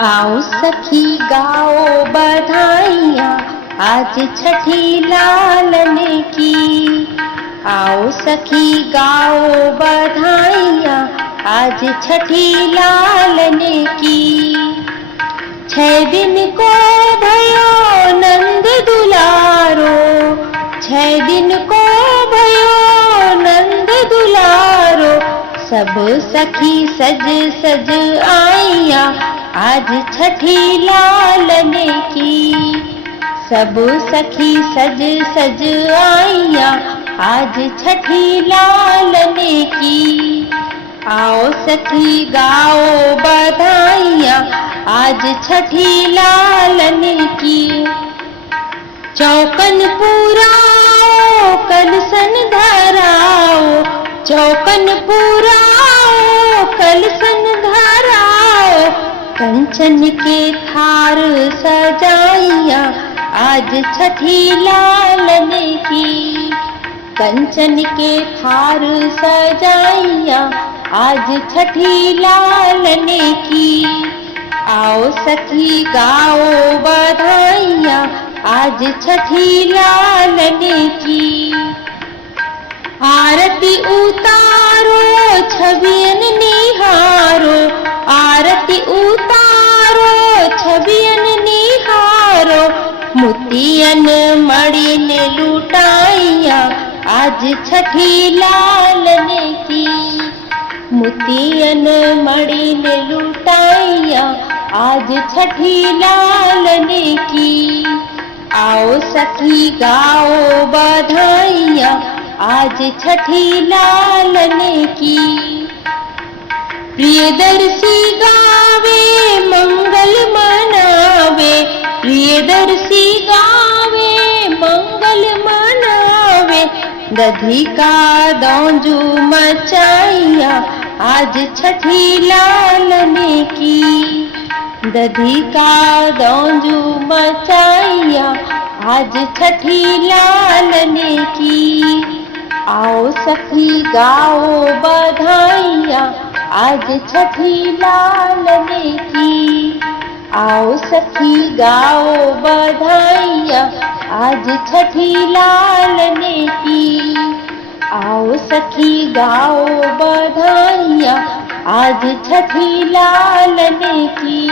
आओ सखी गाओ बधाइयाँ आज छठी लालने की। आओ सखी गाओ बधाइयाँ आज छठी लालने की। 6 दिन को भयो नंद दुलारो, 6 दिन को भयो नंद दुलारो। सब सखी सज सज आइया आज छठी लालने की। सब सखी सज सज आइया आज छठी लालने की। आओ सखी गाओ बधाइयाँ आज छठी लालने की। चौकन पुराओ कलसन धराओ, चौकन पुराओ कलसन धराओ। कंचन के थार सजाइया आज छठी लालने की। कंचन के थार सजाइया आज छठी लालने की। आओ सखी गाओ बधाइयाँ आज छठी लालने की। आरती उतारो छबियन निहारो, आरती उतारो छबियन निहारो। मोतियन मणिन लुटाइया आज छठी लालने की। मोतियन मणिन लुटाइया आज छठी लालने की। आओ सखी गाओ बधाइयाँ आज छठी लालने की। प्रियदर्शी गावे मंगल मनावे, प्रियदर्शी गावे मंगल मनावे। दधी का दौजू मचाइया आज छठी लालने की। दधी का दौजू मचाइया आज छठी लालने की। आओ सखी गाओ बधाइयाँ आज छठी लालने की। आओ सखी गाओ बधाइयाँ आज छठी लालने की। आओ सखी गाओ बधाइयाँ आज छठी लालने की।